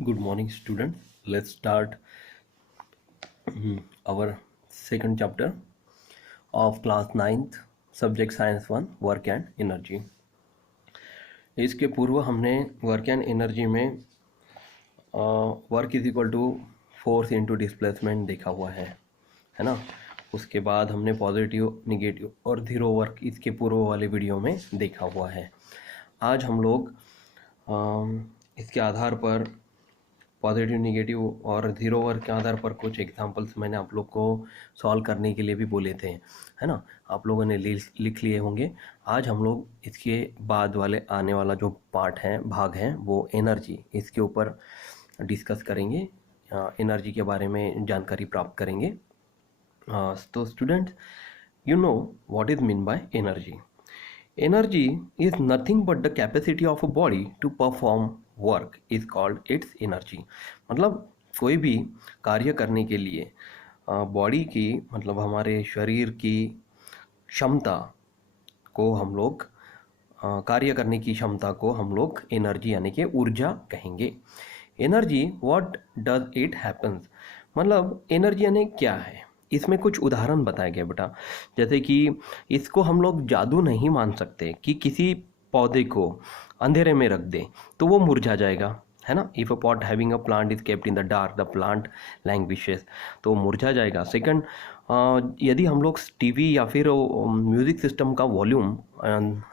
Good morning, students. Let's start our second chapter of class 9th, subject science 1, work and energy. इसके पूर्व हमने work and energy में work is equal to force into displacement देखा हुआ है ना। उसके बाद हमने पॉजिटिव, निगेटिव और जीरो वर्क इसके पूर्व वाले वीडियो में देखा हुआ है। आज हम लोग इसके आधार पर पॉजिटिव, निगेटिव और ज़ीरो वर्क के आधार पर कुछ एग्जांपल्स मैंने आप लोग को सॉल्व करने के लिए भी बोले थे, है ना। आप लोगों ने लिख लिए होंगे। आज हम लोग इसके बाद वाले आने वाला जो पार्ट है, भाग है, वो एनर्जी, इसके ऊपर डिस्कस करेंगे, एनर्जी के बारे में जानकारी प्राप्त करेंगे। तो students, you know what is mean by energy. Energy is nothing but the capacity of a body to perform work is called its energy. मतलब कोई भी कार्य करने के लिए बॉडी की, मतलब हमारे शरीर की क्षमता को हम लोग, कार्य करने की क्षमता को हम लोग एनर्जी यानी कि ऊर्जा कहेंगे। Energy, what does it happens, मतलब एनर्जी यानी क्या है। इसमें कुछ उदाहरण बताया गया बेटा, जैसे कि इसको हम लोग जादू नहीं मान सकते कि किसी पौधे को अंधेरे में रख दें तो वो मुरझा जाएगा, है ना। If a pot having a plant is kept in the dark the plant languishes, तो मुरझा जाएगा। सेकंड, यदि हम लोग टीवी या फिर म्यूज़िक सिस्टम का वॉल्यूम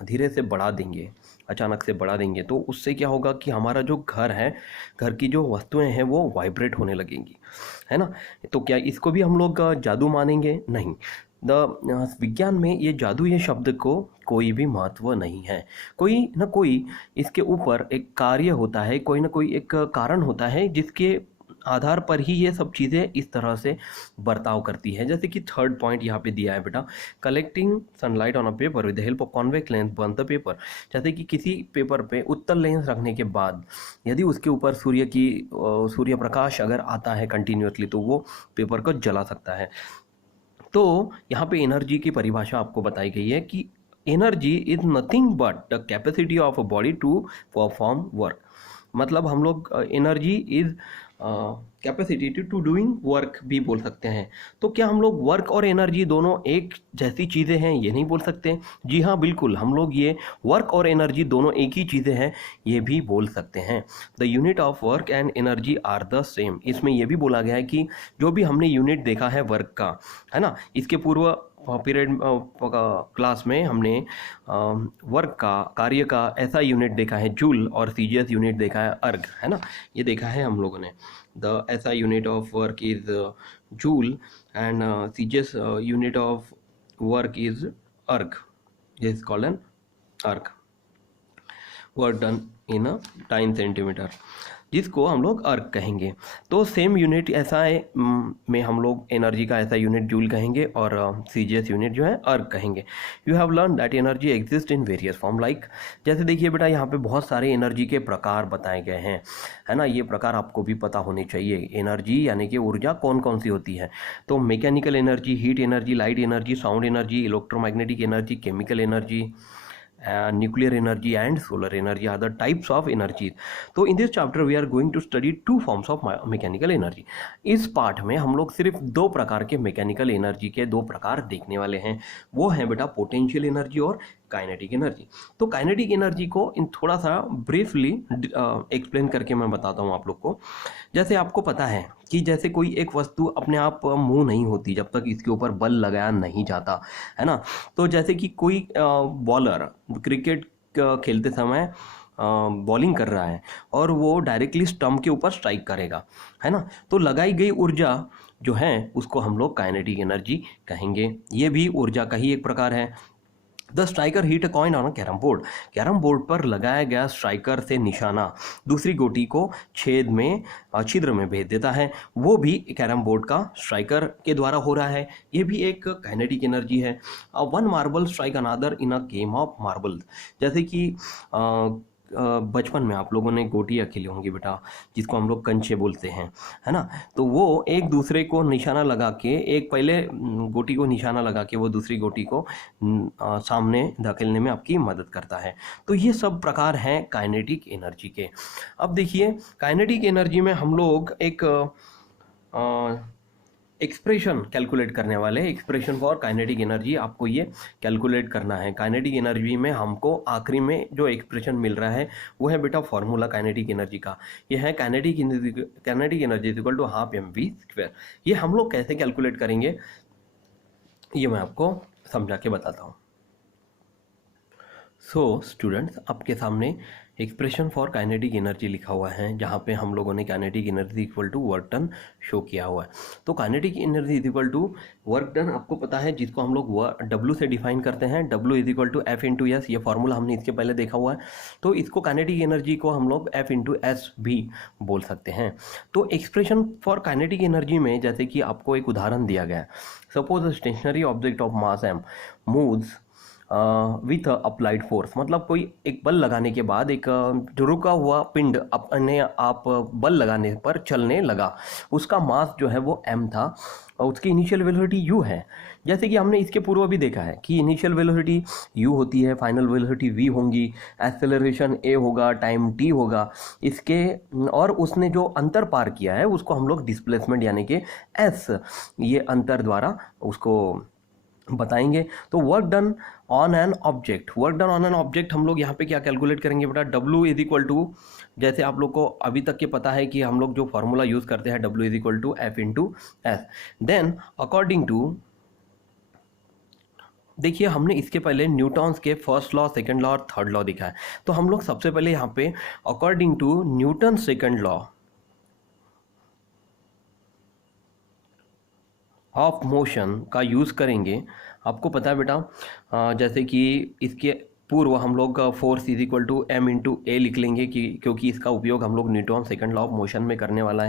धीरे से बढ़ा देंगे, अचानक से बढ़ा देंगे, तो उससे क्या होगा कि हमारा जो घर है, घर की जो वस्तुएं हैं वो वाइब्रेट होने लगेंगी, है ना। तो क्या इसको भी हम लोग जादू मानेंगे? नहीं। विज्ञान में ये जादू, ये शब्द को कोई भी महत्व नहीं है। कोई ना कोई इसके ऊपर एक कार्य होता है, कोई ना कोई एक कारण होता है जिसके आधार पर ही ये सब चीज़ें इस तरह से बर्ताव करती है। जैसे कि थर्ड पॉइंट यहाँ पे दिया है बेटा, collecting sunlight on a paper with the help of convex lens burn the paper. जैसे कि किसी पेपर पे उत्तल लेंस रखने के बाद यदि उसके ऊपर सूर्य प्रकाश अगर आता है कंटिन्यूसली, तो वो पेपर को जला सकता है। तो यहाँ पे एनर्जी की परिभाषा आपको बताई गई है कि energy is nothing but the capacity of a body to perform work. मतलब हम लोग energy is capacity to doing work भी बोल सकते हैं। तो क्या हम लोग वर्क और एनर्जी दोनों एक जैसी चीज़ें हैं, ये नहीं बोल सकते? जी हाँ, बिल्कुल, हम लोग ये वर्क और एनर्जी दोनों एक ही चीज़ें हैं, ये भी बोल सकते हैं। The unit of work and energy are the same. इसमें यह भी बोला गया है कि जो भी हमने यूनिट देखा है वर्क का, है ना, इसके पूर्व पीरियड क्लास में हमने वर्क का, कार्य का ऐसा यूनिट देखा है जूल, और सीजीएस यूनिट देखा है अर्ग, है ना। ये देखा है हम लोगों ने। द ऐसा unit of work is joule and CGS unit of work is अर्ग, दिस इज कॉल्ड एन अर्ग। Work done in a 10 centimetre, जिसको हम लोग अर्ग कहेंगे। तो सेम यूनिट ऐसा है में हम लोग एनर्जी का ऐसा यूनिट जूल कहेंगे और सीजीएस यूनिट जो है अर्ग कहेंगे। You have learn that energy exist in various form, like जैसे देखिए बेटा, यहाँ पे बहुत सारे एनर्जी के प्रकार बताए गए हैं, है ना। ये प्रकार आपको भी पता होने चाहिए। एनर्जी यानी कि ऊर्जा कौन कौन सी होती है, तो mechanical energy, heat energy, light energy, sound energy, electromagnetic energy, chemical energy, nuclear energy and solar energy are the types of energies. तो in this chapter we are going to study two forms of mechanical energy. इस पाठ में हम लोग सिर्फ दो प्रकार के मैकेनिकल एनर्जी के दो प्रकार देखने वाले हैं। वो है बेटा पोटेंशियल एनर्जी और काइनेटिक एनर्जी। तो काइनेटिक एनर्जी को इन थोड़ा सा ब्रीफली एक्सप्लेन करके मैं बताता हूँ आप लोग को। जैसे आपको पता है कि जैसे कोई एक वस्तु अपने आप मूव नहीं होती जब तक इसके ऊपर बल लगाया नहीं जाता, है ना। तो जैसे कि कोई बॉलर क्रिकेट खेलते समय बॉलिंग कर रहा है और वो डायरेक्टली स्टंप के ऊपर स्ट्राइक करेगा, है ना। तो लगाई गई ऊर्जा जो है उसको हम लोग काइनेटिक एनर्जी कहेंगे। ये भी ऊर्जा का ही एक प्रकार है। The striker hit a coin on a carrom board, carrom board पर लगाया गया स्ट्राइकर से निशाना दूसरी गोटी को छिद्र में भेज देता है। वो भी कैरम बोर्ड का स्ट्राइकर के द्वारा हो रहा है। ये भी एक काइनेटिक एनर्जी है। One marble strike another in a game of marbles, जैसे कि बचपन में आप लोगों ने गोटियाँ खेली होंगी बेटा, जिसको हम लोग कंचे बोलते हैं, है ना। तो वो एक दूसरे को निशाना लगा के, एक पहले गोटी को निशाना लगा के वो दूसरी गोटी को सामने धकेलने में आपकी मदद करता है। तो ये सब प्रकार हैं काइनेटिक एनर्जी के। अब देखिए, काइनेटिक एनर्जी में हम लोग एक एक्सप्रेशन कैलकुलेट करने वाले हैं। एक्सप्रेशन फॉर काइनेटिक एनर्जी आपको ये कैलकुलेट करना है। काइनेटिक एनर्जी में हमको आखिरी में जो एक्सप्रेशन मिल रहा है वो है बेटा फॉर्मूला काइनेटिक एनर्जी का। ये है kinetic energy equal to half mv²। ये हम लोग कैसे कैलकुलेट करेंगे ये मैं आपको समझा के बताता हूँ। सो स्टूडेंट्स, आपके सामने एक्सप्रेशन फॉर काइनेटिक एनर्जी लिखा हुआ है, जहाँ पे हम लोगों ने kinetic energy equal to work done show किया हुआ है। तो kinetic energy is equal to work done आपको पता है, जिसको हम लोग W से डिफाइन करते हैं। W is equal to F into s, ये फॉर्मूला हमने इसके पहले देखा हुआ है। तो इसको काइनेटिक एनर्जी को हम लोग F इंटू एस भी बोल सकते हैं। तो एक्सप्रेशन फॉर काइनेटिक एनर्जी में जैसे कि आपको एक उदाहरण दिया गया है, suppose stationary object of mass m moves with applied force, मतलब कोई एक बल लगाने के बाद एक जो रुका हुआ पिंड अपने आप बल लगाने पर चलने लगा, उसका मास जो है वो m था और उसकी इनिशियल वेलोसिटी u है। जैसे कि हमने इसके पूर्व भी देखा है कि इनिशियल वेलोसिटी u होती है, फाइनल वेलोसिटी v होंगी, एक्सेलरेशन a होगा, टाइम t होगा इसके, और उसने जो अंतर पार किया है उसको हम लोग डिस्प्लेसमेंट यानी कि s ये अंतर द्वारा उसको बताएंगे। तो work done on an object हम लोग यहाँ पे क्या कैलकुलेट करेंगे बेटा, W इज इक्वल टू, जैसे आप लोग को अभी तक के पता है कि हम लोग जो फॉर्मूला यूज करते हैं W is equal to F into s. Then according to, देखिए हमने इसके पहले न्यूटन्स के फर्स्ट लॉ, सेकंड लॉ और थर्ड लॉ दिखा है। तो हम लोग सबसे पहले यहाँ पे according to Newton second law of motion का यूज़ करेंगे। आपको पता है बेटा, जैसे कि इसके पूर्व हम लोग force is equal to m into A लिख लेंगे कि क्योंकि इसका उपयोग हम लोग Newton second law of motion में करने वाले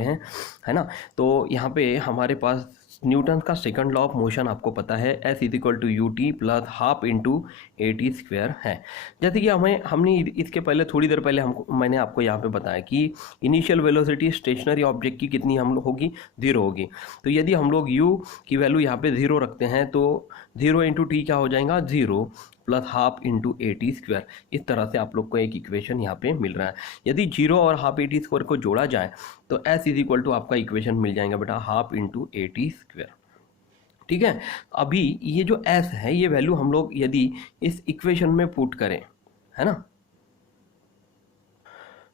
हैं, है ना। तो यहाँ पे हमारे पास न्यूटन का सेकंड लॉ ऑफ मोशन आपको पता है, s is equal to u t plus half into A t square है। जैसे कि हमने इसके पहले थोड़ी देर पहले मैंने आपको यहाँ पे बताया कि इनिशियल वेलोसिटी स्टेशनरी ऑब्जेक्ट की कितनी हम लोग होगी, 0 होगी। तो यदि हम लोग u की वैल्यू यहाँ पे 0 रखते हैं तो 0 इंटू टी क्या हो जाएगा, 0 plus half into A T square. इस तरह से आप लोग को एक इक्वेशन यहाँ पे मिल रहा है। यदि 0 और हाफ ए टी स्क्वायर को जोड़ा जाए तो s इज इक्वल टू आपका इक्वेशन मिल जाएगा बेटा half into A T square. ठीक है, अभी ये जो s है ये वैल्यू हम लोग यदि इस इक्वेशन में पुट करें, है ना,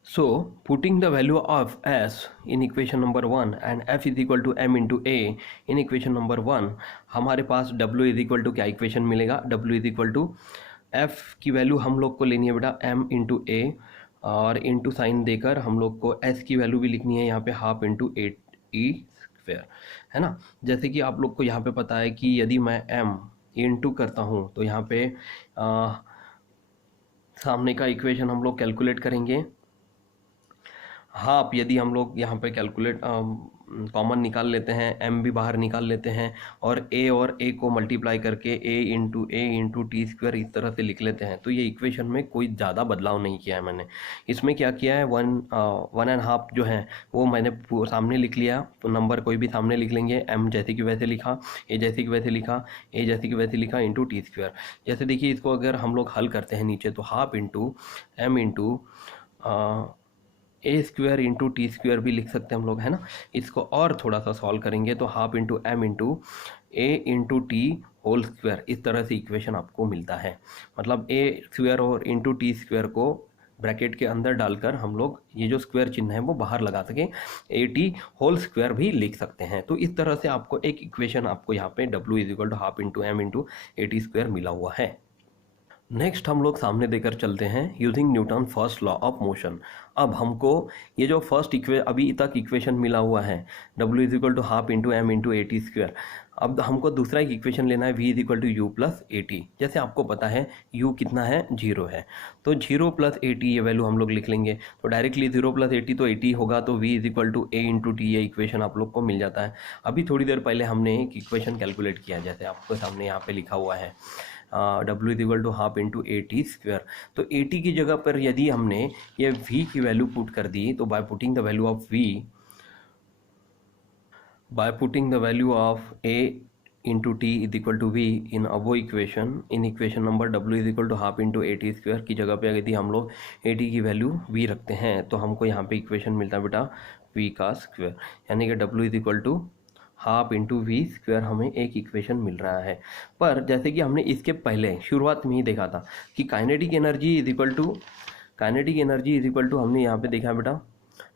so putting the value of s in equation number 1 and f is equal to m into a in equation number 1, हमारे पास w is equal to क्या इक्वेशन मिलेगा, w is equal to f की value हम लोग को लेनी है बेटा m into a, और इंटू साइन देकर हम लोग को s की वैल्यू भी लिखनी है यहाँ पे हाफ इंटू ए ई स्क्वेयर, है ना। जैसे कि आप लोग को यहाँ पे पता है कि यदि मैं m इंटू करता हूँ तो यहाँ पे सामने का इक्वेशन हम लोग कैलकुलेट करेंगे। हाफ यदि हम लोग यहाँ पे कैलकुलेट कॉमन निकाल लेते हैं, m भी बाहर निकाल लेते हैं और a को मल्टीप्लाई करके a इंटू टी स्क्वायर इस तरह से लिख लेते हैं। तो ये इक्वेशन में कोई ज़्यादा बदलाव नहीं किया है मैंने। इसमें क्या किया है, 1.5 जो है वो मैंने सामने लिख लिया, तो नंबर कोई भी सामने लिख लेंगे, m जैसे कि वैसे लिखा, a जैसे कि वैसे लिखा, a जैसे कि वैसे लिखा इंटू टी स्क्वायर। जैसे देखिए इसको अगर हम लोग हल करते हैं नीचे तो half into m into A square into T square भी लिख सकते हैं हम लोग, है ना। इसको और थोड़ा सा सॉल्व करेंगे तो हाफ इंटू एम इंटू ए इंटू टी होल स्क्वायर, इस तरह से इक्वेशन आपको मिलता है। मतलब ए स्क्वायर और इंटू टी स्क्वायर को ब्रैकेट के अंदर डालकर हम लोग ये जो स्क्वायर चिन्ह है वो बाहर लगा सकें, ए टी होल स्क्वायर भी लिख सकते हैं। तो इस तरह से आपको एक इक्वेशन आपको यहाँ पे W is equal to half into M into A T square मिला हुआ है। नेक्स्ट हम लोग सामने देकर चलते हैं using Newton first law of motion. अब हमको ये जो फर्स्ट अभी तक इक्वेशन मिला हुआ है W is equal to half into M into A T square, अब हमको दूसरा एक इक्वेशन लेना है V is equal to you plus A t. जैसे आपको पता है U कितना है, 0 है, तो 0 प्लस ए टी ये वैल्यू हम लोग लिख लेंगे। तो डायरेक्टली 0 प्लस ए टी तो 80 होगा, तो V is equal to a into t, ये इक्वेशन आप लोग को मिल जाता है। अभी थोड़ी देर पहले हमने एक इक्वेशन कैलकुलेट किया जैसे आपको सामने यहाँ पे लिखा हुआ है, W is equal to half into A T square. तो ए टी की जगह पर यदि हमने ये V की वैल्यू पुट कर दी, तो bye putting the value of V, by putting the value of a into t is equal to v in above equation, in equation number w is equal to half into a t square की जगह पे यदि हम लोग a t की value v रखते हैं तो हमको यहाँ पे इक्वेशन मिलता है बेटा v का स्क्वायर, यानी कि w is equal to half into we square हमें एक इक्वेशन मिल रहा है। पर जैसे कि हमने इसके पहले शुरुआत में ही देखा था कि kinetic energy is equal to हमने यहाँ पे देखा बेटा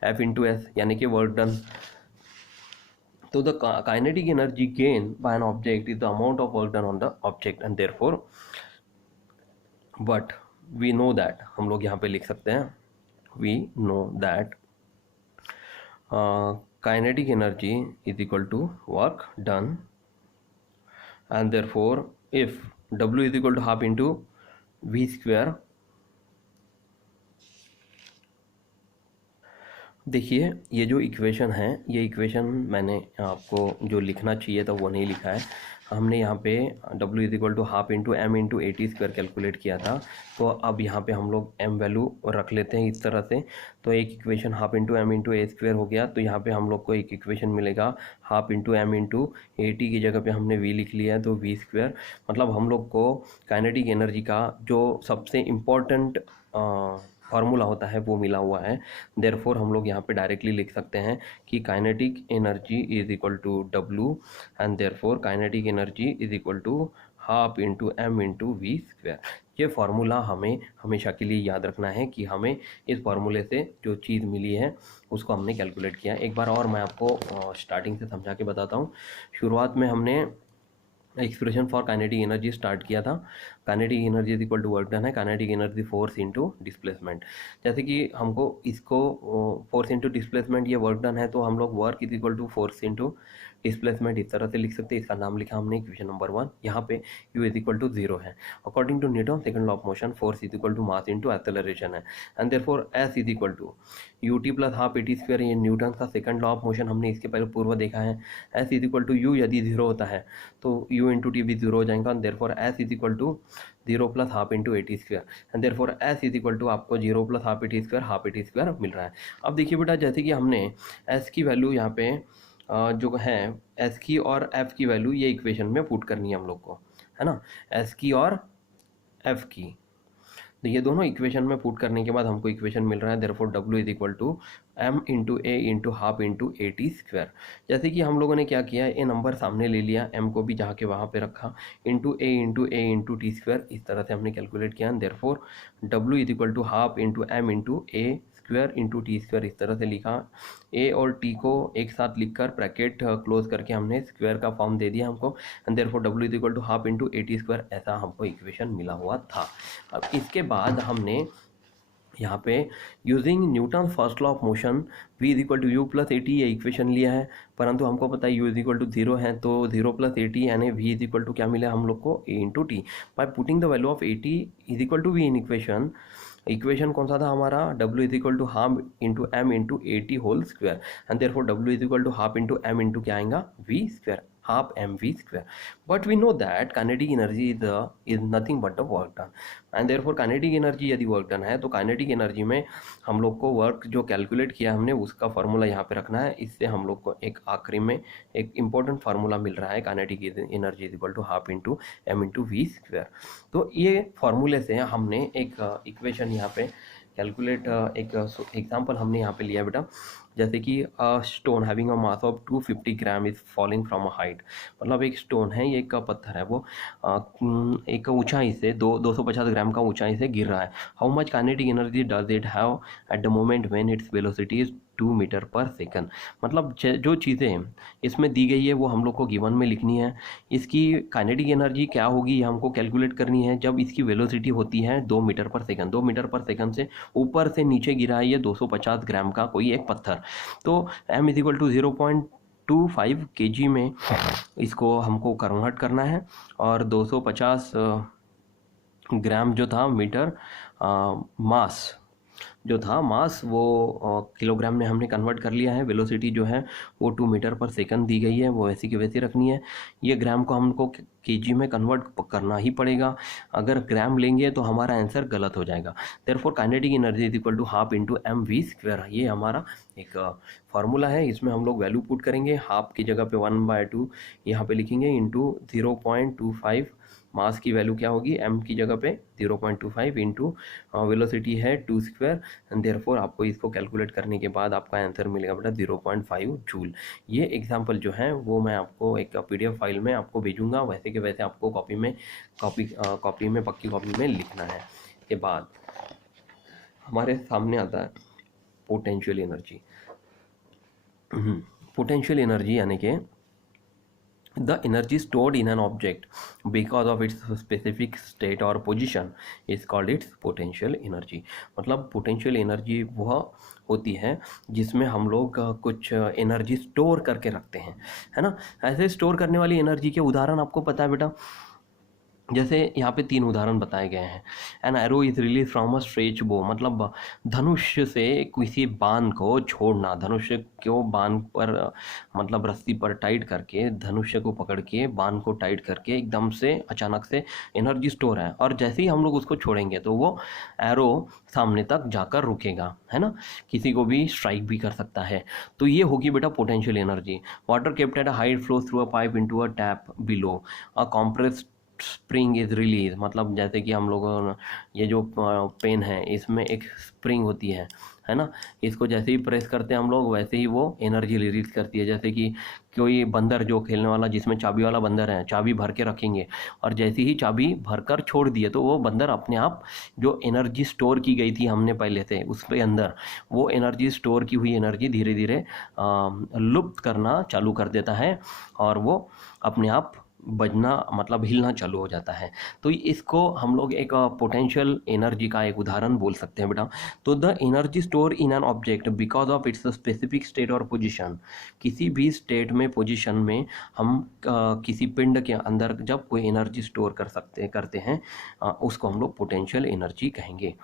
एफ इंटू एस, यानी कि work done. So the kinetic energy gained by an object is the amount of work done on the object, and therefore but we know that, हम लोग यहाँ पे लिख सकते हैं we know that kinetic energy is equal to work done, and therefore if W is equal to half into V square, देखिए ये जो इक्वेशन है, ये इक्वेशन मैंने आपको जो लिखना चाहिए था वो नहीं लिखा है। हमने यहाँ पे W is equal to half into M into A T square calculate किया था, तो अब यहाँ पे हम लोग m वैल्यू रख लेते हैं इस तरह से। तो एक equation half into M into A square हो गया, तो यहाँ पे हम लोग को एक इक्वेशन मिलेगा हाफ इंटू एम इंटू ए टी की जगह पे हमने v लिख लिया है, तो v स्क्वायर। मतलब हम लोग को काइनेटिक एनर्जी का जो सबसे इम्पोर्टेंट फार्मूला होता है वो मिला हुआ है। देयरफॉर हम लोग यहाँ पे डायरेक्टली लिख सकते हैं कि kinetic energy is equal to W, and therefore kinetic energy is equal to half into M into we square. ये फार्मूला हमें हमेशा के लिए याद रखना है कि हमें इस फार्मूले से जो चीज़ मिली है उसको हमने कैलकुलेट किया। एक बार और मैं आपको स्टार्टिंग से समझा के बताता हूँ। शुरुआत में हमने expression for kinetic energy start किया था। Kinetic energy is equal to work done है, kinetic energy force into displacement. जैसे कि हमको इसको फोर्स इनटू डिस्प्लेसमेंट ये वर्क डन है, तो हम लोग work is equal to force into displacement इस तरह से लिख सकते हैं। इसका नाम लिखा हमने इक्वेशन नंबर 1। यहाँ पे u इज इक्वल टू 0 है। According to Newton second law of motion, force is equal to mass into acceleration है, and therefore s is equal to ut plus half A T square. ये Newton का second law of motion हमने इसके पहले पूर्व देखा है। s is equal to u, यदि 0 होता है तो u इंटू टी भी 0 हो जाएगा, therefore s is equal to 0 plus half into A T square, and therefore s is equal to आपको 0 plus half A T square, half A T square मिल रहा है। अब देखिए बेटा, जैसे कि हमने s की वैल्यू यहाँ पे जो है s की और f की वैल्यू ये इक्वेशन में पुट करनी है हम लोग को, है ना, s की और f की। तो ये दोनों इक्वेशन में पुट करने के बाद हमको इक्वेशन मिल रहा है therefore W is equal to m into A into half into A T square. जैसे कि हम लोगों ने क्या किया, ए नंबर सामने ले लिया, m को भी जहाँ के वहाँ पे रखा, इंटू ए इंटू टी स्क्वायर, इस तरह से हमने कैलकुलेट किया। Therefore W is equal to half into M into A square into T square, इस तरह से लिखा। ए और टी को एक साथ लिखकर ब्रैकेट क्लोज करके हमने स्क्वायर का फॉर्म दे दिया हमको, and therefore W is equal to half into A T square, ऐसा हमको इक्वेशन मिला हुआ था। अब इसके बाद हमने यहाँ पे using Newton first law of motion v is equal to you plus A T ये इक्वेशन लिया है, परंतु हमको पता है u इज इक्वल टू 0 है, तो 0 प्लस ए टी यानी v इज इक्वल टू क्या मिला हम लोग को, a into T. By putting the value of A T is equal to v in equation कौन सा था हमारा, W is equal to half into M into A T whole square, and therefore W is equal to half into M into क्या आएगा, v square, half mv square. But we know that kinetic energy is nothing but the work done, and therefore kinetic energy यदि work done है तो kinetic energy में हम लोग को work जो कैलकुलेट किया हमने उसका फार्मूला यहाँ पे रखना है। इससे हम लोग को एक आखिरी में एक इम्पोर्टेंट फार्मूला मिल रहा है, kinetic energy is equal to half into M into we square. तो ये फार्मूले से हमने एक इक्वेशन यहाँ पे कैलकुलेट, एक एग्जाम्पल हमने यहाँ पे लिया बेटा, जैसे कि stone having a mass of 250 gram is falling from a height. मतलब एक स्टोन है, ये एक पत्थर है, वो एक ऊंचाई से 250 ग्राम का ऊंचाई से गिर रहा है। How much kinetic energy does it have at the moment when its velocity is 2 meter per second. मतलब जो चीज़ें इसमें दी गई है वो हम लोग को गिवन में लिखनी है। इसकी काइनेटिक एनर्जी क्या होगी ये हमको कैलकुलेट करनी है जब इसकी वेलोसिटी होती है 2 meter per second. 2 meter per second से ऊपर से नीचे गिरा है ये 250 ग्राम का कोई एक पत्थर। तो m is equal to 0.25 kg में इसको हमको कन्वर्ट करना है, और 250 ग्राम जो था मीटर मास जो था मास वो किलोग्राम में हमने कन्वर्ट कर लिया है। वेलोसिटी जो है वो 2 मीटर पर सेकंड दी गई है, वो वैसी की वैसी रखनी है। ये ग्राम को हमको केजी में कन्वर्ट करना ही पड़ेगा। अगर ग्राम लेंगे तो हमारा आंसर गलत हो जाएगा। Therefore kinetic energy is equal to half into M V square. ये हमारा एक फार्मूला है। इसमें हम लोग वैल्यू पुट करेंगे। हाफ की जगह पे 1/2 यहाँ पे लिखेंगे इंटू 0.25। मास की वैल्यू क्या होगी, एम की जगह पे 0.25 इंटू वेलोसिटी है 2 स्क्वायर, एंड देयरफॉर आपको इसको कैलकुलेट करने के बाद आपका आंसर मिलेगा बेटा 0.5 जूल। ये एग्जांपल जो है वो मैं आपको एक पीडीएफ फाइल में आपको भेजूंगा। वैसे के वैसे आपको पक्की कॉपी में लिखना है। के बाद हमारे सामने आता है पोटेंशियल एनर्जी। पोटेंशियल एनर्जी यानी कि the energy stored in an object because of its specific state or position is called its potential energy। मतलब पोटेंशियल एनर्जी वह होती है जिसमें हम लोग कुछ एनर्जी स्टोर करके रखते हैं, है ना। ऐसे स्टोर करने वाली एनर्जी के उदाहरण आपको पता है बेटा। जैसे यहाँ पे 3 उदाहरण बताए गए हैं। An arrow is release from a stretch बो, मतलब धनुष से किसी बाण को छोड़ना। धनुष को बाण पर मतलब रस्सी पर टाइट करके, धनुष को पकड़ के बाण को टाइट करके एकदम से अचानक से एनर्जी स्टोर है, और जैसे ही हम लोग उसको छोड़ेंगे तो वो एरो सामने तक जाकर रुकेगा, है ना। किसी को भी स्ट्राइक भी कर सकता है। तो ये होगी बेटा potential energy. Water kept at a high flow through a pipe into a tap below, a compressed spring is release. मतलब जैसे कि हम लोगों ये जो पेन है इसमें एक स्प्रिंग होती है ना। इसको जैसे ही प्रेस करते हैं हम लोग वैसे ही वो एनर्जी रिलीज करती है। जैसे कि कोई बंदर जो खेलने वाला जिसमें चाबी वाला बंदर है, चाबी भर के रखेंगे और जैसे ही चाबी भरकर छोड़ दिए तो वो बंदर अपने आप जो एनर्जी स्टोर की गई थी हमने पहले से उसके अंदर, वो एनर्जी स्टोर की हुई एनर्जी धीरे धीरे लुप्त करना चालू कर देता है और वो अपने आप बजना मतलब हिलना चालू हो जाता है। तो इसको हम लोग एक पोटेंशियल एनर्जी का एक उदाहरण बोल सकते हैं बेटा। तो the energy store in an object because of its specific state और पोजीशन। किसी भी स्टेट में पोजीशन में हम किसी पिंड के अंदर जब कोई एनर्जी स्टोर करते हैं उसको हम लोग पोटेंशियल एनर्जी कहेंगे।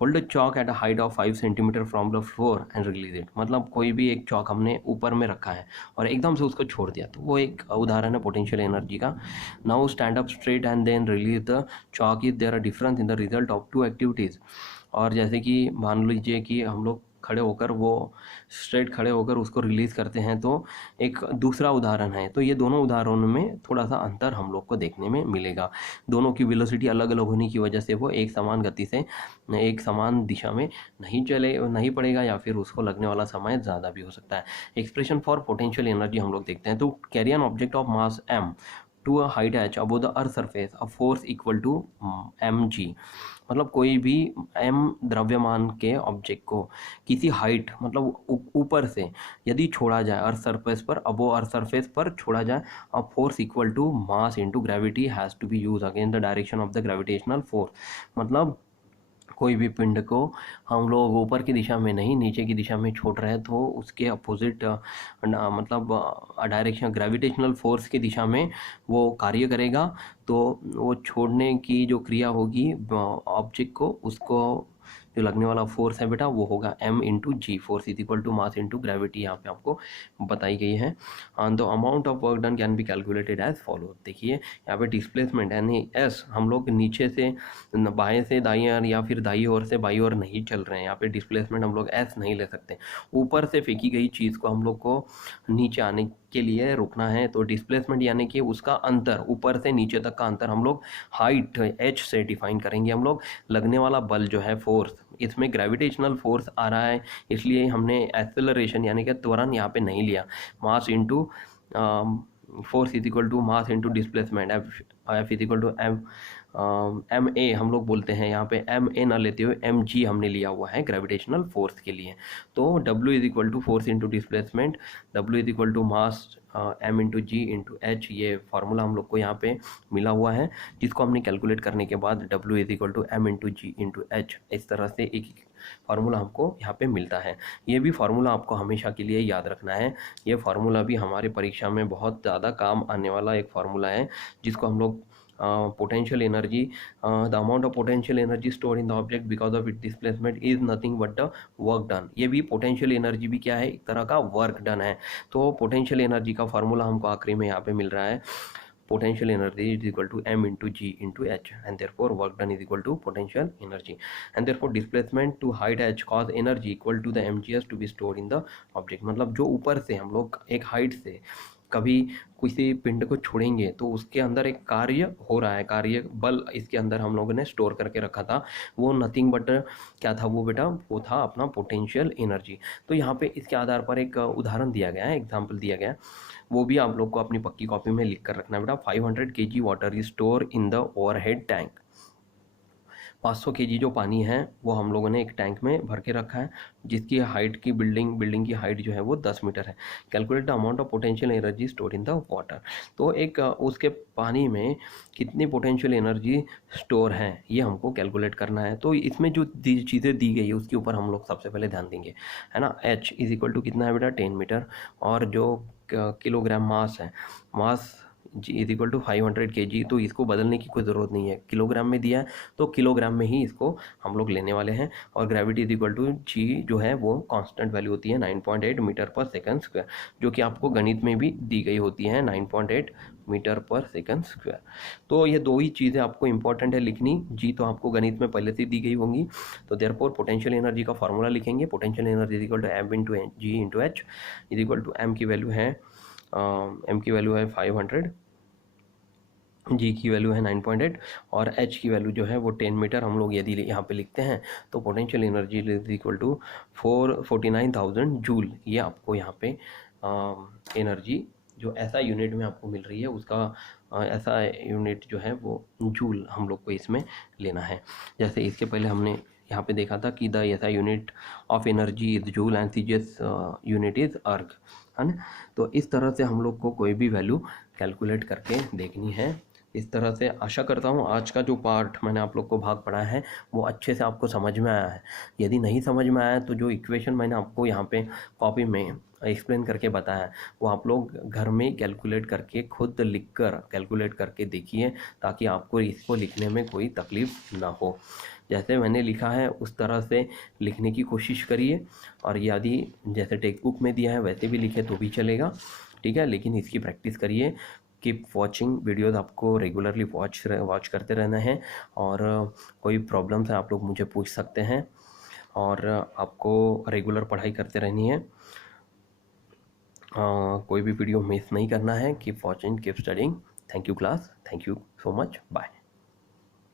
Hold chalk at a height of 5 centimetre from the floor and release it. मतलब कोई भी एक चॉक हमने ऊपर में रखा है और एकदम से उसको छोड़ दिया, तो वो एक उदाहरण है पोटेंशियल एनर्जी का। Now stand up straight and then release the chalk is there a difference in the result of 2 activities. और जैसे कि मान लीजिए कि हम लोग खड़े होकर वो स्ट्रेट खड़े होकर उसको रिलीज़ करते हैं, तो एक दूसरा उदाहरण है। तो ये दोनों उदाहरणों में थोड़ा सा अंतर हम लोग को देखने में मिलेगा। दोनों की वेलोसिटी अलग अलग होने की वजह से वो एक समान गति से एक समान दिशा में नहीं पड़ेगा या फिर उसको लगने वाला समय ज़्यादा भी हो सकता है। एक्सप्रेशन फॉर पोटेंशियल एनर्जी हम लोग देखते हैं। तो carry an object of mass m to a height h above the earth surface, a force equal to mg। मतलब कोई भी m द्रव्यमान के ऑब्जेक्ट को किसी हाइट मतलब ऊपर से यदि छोड़ा जाए अर्थ सरफेस पर, अबो अर्थ सरफेस पर छोड़ा जाए, a force equal to mass into gravity has to be use against the direction of the gravitational force. मतलब कोई भी पिंड को हम लोग ऊपर की दिशा में नहीं नीचे की दिशा में छोड़ रहे हैं तो उसके अपोजिट मतलब डायरेक्शन ग्रेविटेशनल फोर्स की दिशा में वो कार्य करेगा। तो वो छोड़ने की जो क्रिया होगी ऑब्जेक्ट को, उसको जो लगने वाला फोर्स है बेटा वो होगा m into G. Force is equal to mass into gravity यहाँ पे आपको बताई गई है। The amount of work done can be calculated as follow. देखिए यहाँ पे डिस्प्लेसमेंट यानी s, हम लोग नीचे से बाएं से दाईं ओर या फिर दाईं ओर से बाईं ओर नहीं चल रहे हैं। यहाँ पे डिस्प्लेसमेंट हम लोग s नहीं ले सकते। ऊपर से फेंकी गई चीज़ को हम लोग को नीचे आने के लिए रुकना है। तो डिस्प्लेसमेंट यानी कि उसका अंतर, ऊपर से नीचे तक का अंतर हम लोग हाइट h से डिफाइन करेंगे हम लोग। लगने वाला बल जो है फोर्स, इसमें ग्रेविटेशनल फोर्स आ रहा है इसलिए हमने एक्सेलरेशन यानी कि त्वरण यहाँ पे नहीं लिया। Mass into force is equal to mass into displacement, F is equal to M A हम लोग बोलते हैं। यहाँ पे एम ए ना लेते हुए एम जी हमने लिया हुआ है ग्रेविटेशनल फोर्स के लिए। तो W is equal to force into displacement, W is equal to mass M into G into H. ये फार्मूला हम लोग को यहाँ पे मिला हुआ है जिसको हमने कैलकुलेट करने के बाद W is equal to M into G into H, इस तरह से एक फार्मूला हमको यहाँ पे मिलता है। ये भी फार्मूला आपको हमेशा के लिए याद रखना है। ये फार्मूला भी हमारे परीक्षा में बहुत ज़्यादा काम आने वाला एक फार्मूला है जिसको हम लोग potential energy, the amount of potential energy stored in the object because of its displacement is nothing but the work done. ये भी potential energy भी क्या है, एक तरह का work done है. तो potential energy का फार्मूला हमको आखिरी में यहाँ पे मिल रहा है, potential energy is equal to m into g into h, and therefore work done is equal to potential energy, and therefore displacement to height h cause energy equal to the mgs to be stored in the object. मतलब जो ऊपर से हम लोग एक height से कभी किसी पिंड को छोड़ेंगे तो उसके अंदर एक कार्य हो रहा है, कार्य बल इसके अंदर हम लोगों ने स्टोर करके रखा था, वो नथिंग बट क्या था वो बेटा, वो था अपना पोटेंशियल एनर्जी. तो यहाँ पे इसके आधार पर एक उदाहरण दिया गया है, एग्जाम्पल दिया गया है, वो भी आप लोग को अपनी पक्की कॉपी में लिख कर रखना है बेटा. 500 kg water is store in the overhead tank. 500 kg जो पानी है वो हम लोगों ने एक टैंक में भर के रखा है, जिसकी हाइट की बिल्डिंग की हाइट जो है वो 10 मीटर है. Calculate the amount of potential energy store in the water. तो एक उसके पानी में कितनी पोटेंशियल एनर्जी स्टोर है ये हमको कैलकुलेट करना है. तो इसमें जो चीज़ें दी गई है उसके ऊपर हम लोग सबसे पहले ध्यान देंगे, है ना. h इज इक्वल टू कितना है बेटा, 10 मीटर, और जो किलोग्राम मास है, मास जी इज इक्वल टू 500 kg. तो इसको बदलने की कोई ज़रूरत नहीं है, किलोग्राम में दिया है तो किलोग्राम में ही इसको हम लोग लेने वाले हैं. और ग्रेविटी इज इक्वल टू जी जो है वो कांस्टेंट वैल्यू होती है 9.8 मीटर पर सेकंड स्क्वायर, जो कि आपको गणित में भी दी गई होती है 9.8 मीटर पर सेकंड स्क्वायर. तो ये दो ही चीज़ें आपको इंपॉर्टेंट है लिखनी. जी तो आपको गणित में पहले से दी गई होंगी. तो देयरफॉर पोटेंशियल एनर्जी का फॉर्मूला लिखेंगे, potential energy is equal to M into G into H is equal to M की वैल्यू है 500, जी की वैल्यू है 9.8 और एच की वैल्यू जो है वो 10 मीटर. हम लोग यदि यहाँ पे लिखते हैं तो potential energy is equal to 49,000 joule. ये आपको यहाँ पे एनर्जी जो ऐसा यूनिट में आपको मिल रही है उसका ऐसा यूनिट जो है वो जूल हम लोग को इसमें लेना है. जैसे इसके पहले हमने यहाँ पे देखा था कि द ऐसा unit of energy is joule and CGS unit is अर्ग, है ना. तो इस तरह से हम लोग को कोई भी वैल्यू कैलकुलेट करके देखनी है. इस तरह से आशा करता हूँ आज का जो पार्ट मैंने आप लोग को भाग पढ़ा है वो अच्छे से आपको समझ में आया है. यदि नहीं समझ में आया तो जो इक्वेशन मैंने आपको यहाँ पे कॉपी में एक्सप्लेन करके बताया है वो आप लोग घर में कैलकुलेट करके खुद लिख कर कैलकुलेट करके देखिए, ताकि आपको इसको लिखने में कोई तकलीफ़ ना हो. जैसे मैंने लिखा है उस तरह से लिखने की कोशिश करिए, और यदि जैसे टेक्स्ट बुक में दिया है वैसे भी लिखे तो भी चलेगा, ठीक है. लेकिन इसकी प्रैक्टिस करिए. कीप वॉचिंग वीडियोज़, आपको रेगुलरली वॉच करते रहना है. और कोई प्रॉब्लम्स है आप लोग मुझे पूछ सकते हैं, और आपको रेगुलर पढ़ाई करते रहनी है. कोई भी वीडियो मिस नहीं करना है. Keep watching, keep studying. Thank you class, thank you so much, bye.